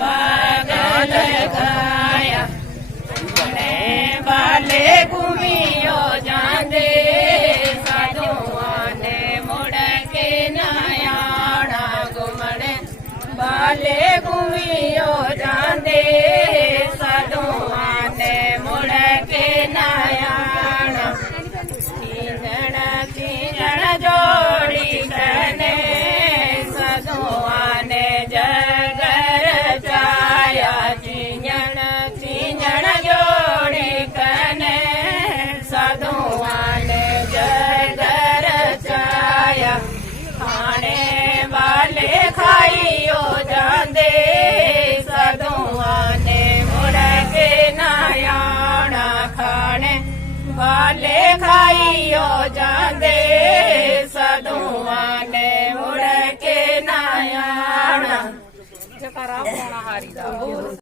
बागल गाया ने बाले घूमियो जांदे साधुआं ने मुड़ के नयाणा घुमने बाले घूमियो जांदे साधुआं ने मुड़ के नयाणा तीजण जोड़ी कने साधुआं ने जगर चाया तीजण जोड़ी कने साधुआं ने जगर चाया खाने वाले खाइयो जांदे साधुआं ने मुड़ के नयाणा खाने वाले खाइयो जांदे साधुआं ने मुड़ के नयाणा जकारा पाउणा हारी दा